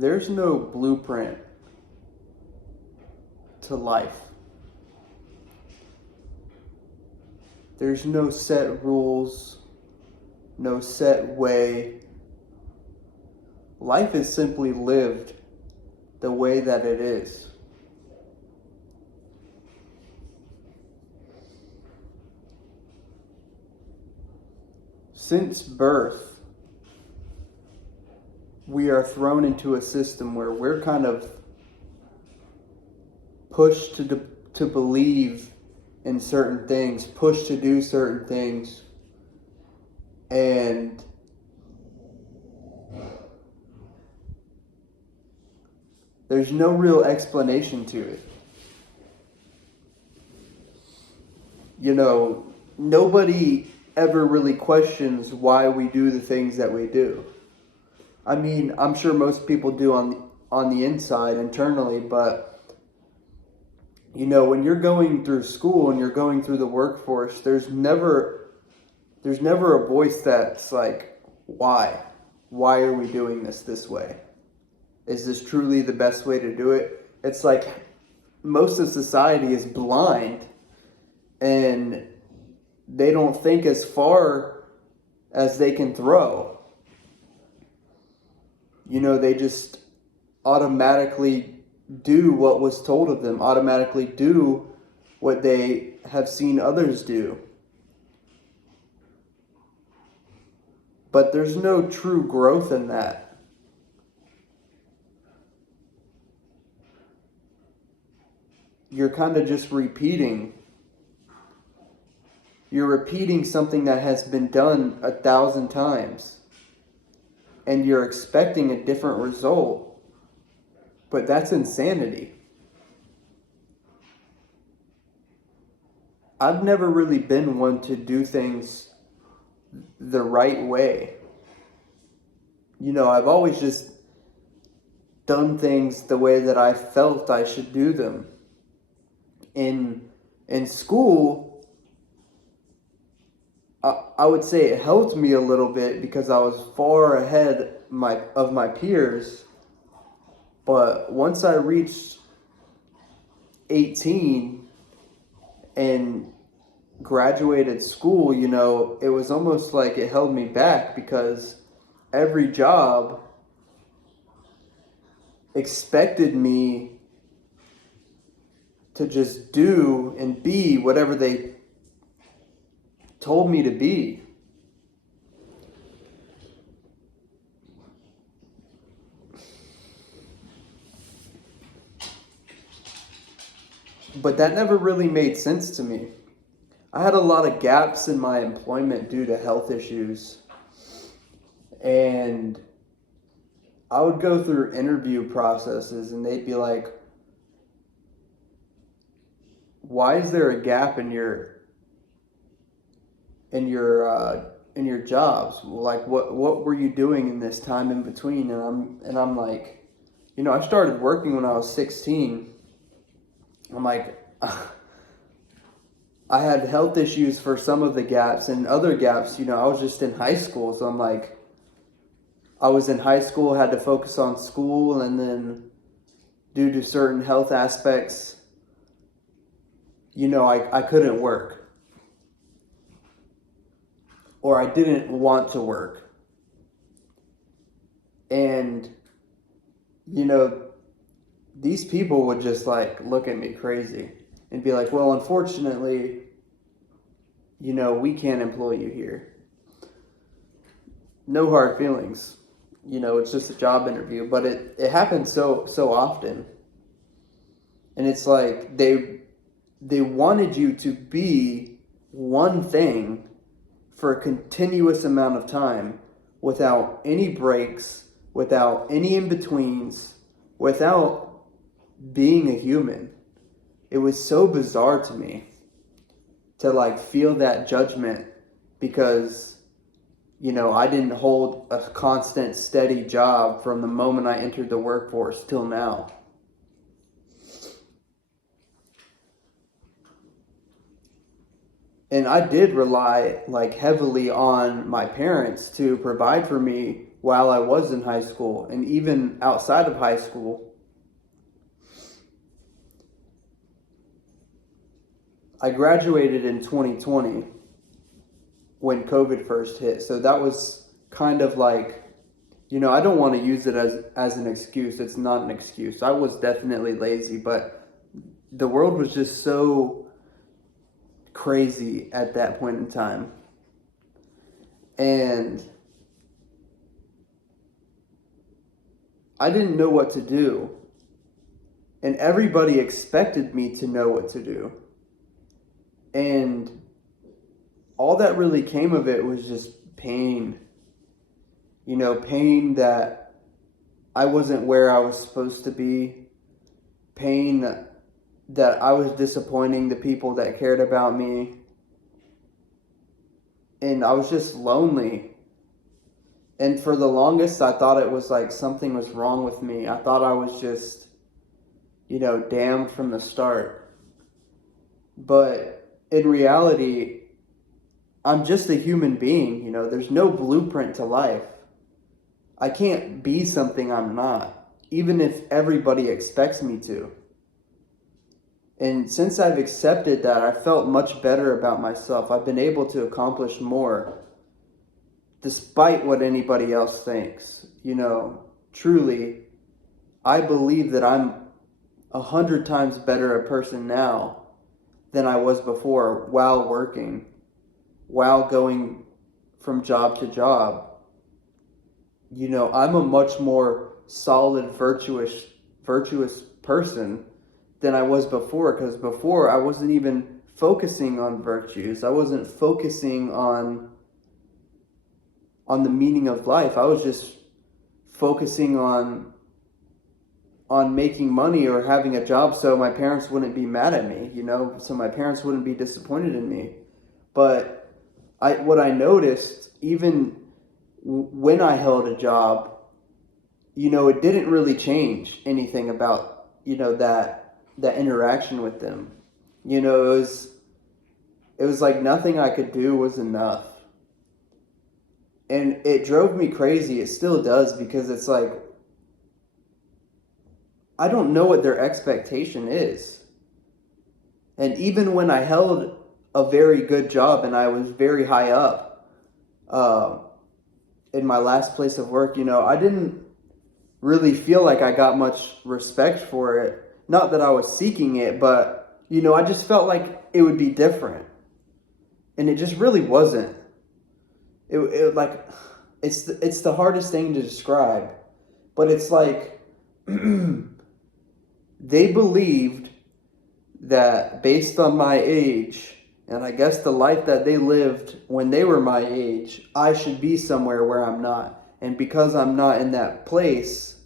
there's no blueprint to life. There's no set rules, no set way. Life is simply lived the way that it is. Since birth, we are thrown into a system where we're kind of pushed to believe in certain things, pushed to do certain things, and there's no real explanation to it. You know, nobody ever really questions why we do the things that we do. I mean, I'm sure most people do on the inside, internally, but you know, when you're going through school and you're going through the workforce, there's never a voice that's like, why? Why are we doing this way? Is this truly the best way to do it? It's like most of society is blind and they don't think as far as they can throw. You know, they just automatically do what was told of them, automatically do what they have seen others do. But there's no true growth in that. You're kind of just repeating. You're repeating something that has been done 1,000 times. And you're expecting a different result. But that's insanity. I've never really been one to do things the right way. You know, I've always just done things the way that I felt I should do them. In school, I would say it helped me a little bit because I was far ahead of my peers. But once I reached 18 and graduated school, you know, it was almost like it held me back because every job expected me to just do and be whatever they told me to be. But that never really made sense to me. I had a lot of gaps in my employment due to health issues. And I would go through interview processes and they'd be like, why is there a gap in your jobs? Like what were you doing in this time in between? And I'm like, you know, I started working when I was 16. I'm like, I had health issues for some of the gaps, and other gaps, you know, I was just in high school. So I'm like, I was in high school, had to focus on school, and then due to certain health aspects, you know, I couldn't work. Or I didn't want to work. And, you know, these people would just like look at me crazy and be like, well, unfortunately, you know, we can't employ you here. No hard feelings. You know, it's just a job interview, but it happens so often. And it's like they wanted you to be one thing for a continuous amount of time without any breaks, without any in-betweens, without being a human. It was so bizarre to me to like feel that judgment because, you know, I didn't hold a constant, steady job from the moment I entered the workforce till now. And I did rely like heavily on my parents to provide for me while I was in high school and even outside of high school. I graduated in 2020 when COVID first hit. So that was kind of like, I don't want to use it as an excuse. It's not an excuse. I was definitely lazy, but the world was just so crazy at that point in time. And I didn't know what to do. And everybody expected me to know what to do. And all that really came of it was just pain. Pain that I wasn't where I was supposed to be. Pain that I was disappointing the people that cared about me. And I was just lonely. And for the longest, I thought it was like something was wrong with me. I thought I was just, damned from the start. But in reality, I'm just a human being. There's no blueprint to life. I can't be something I'm not, even if everybody expects me to. And since I've accepted that, I felt much better about myself. I've been able to accomplish more despite what anybody else thinks. Truly, I believe that I'm 100 times better a person now than I was before while working, while going from job to job. I'm a much more solid, virtuous person than I was before, because before I wasn't even focusing on virtues. I wasn't focusing on the meaning of life. I was just focusing on making money or having a job so my parents wouldn't be mad at me, so my parents wouldn't be disappointed in me. But what I noticed, even when I held a job, it didn't really change anything about, that interaction with them. It was like nothing I could do was enough. And it drove me crazy. It still does, because it's like, I don't know what their expectation is. And even when I held a very good job and I was very high up in my last place of work, I didn't really feel like I got much respect for it. Not that I was seeking it, but, I just felt like it would be different. And it just really wasn't. It like, it's the hardest thing to describe. But it's like, they believed that based on my age, and I guess the life that they lived when they were my age, I should be somewhere where I'm not. And because I'm not in that place,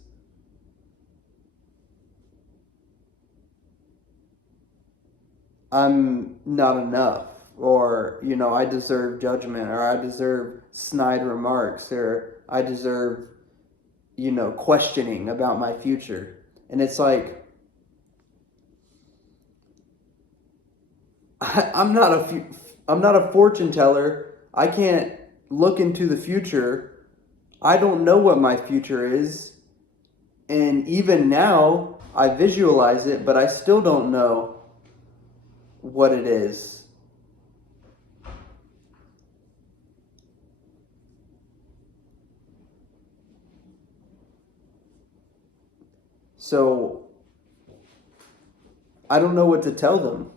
I'm not enough. Or, I deserve judgment, or I deserve snide remarks, or I deserve, questioning about my future. And it's like, I'm not a fortune teller. I can't look into the future. I don't know what my future is. And even now, I visualize it, but I still don't know what it is. So, I don't know what to tell them.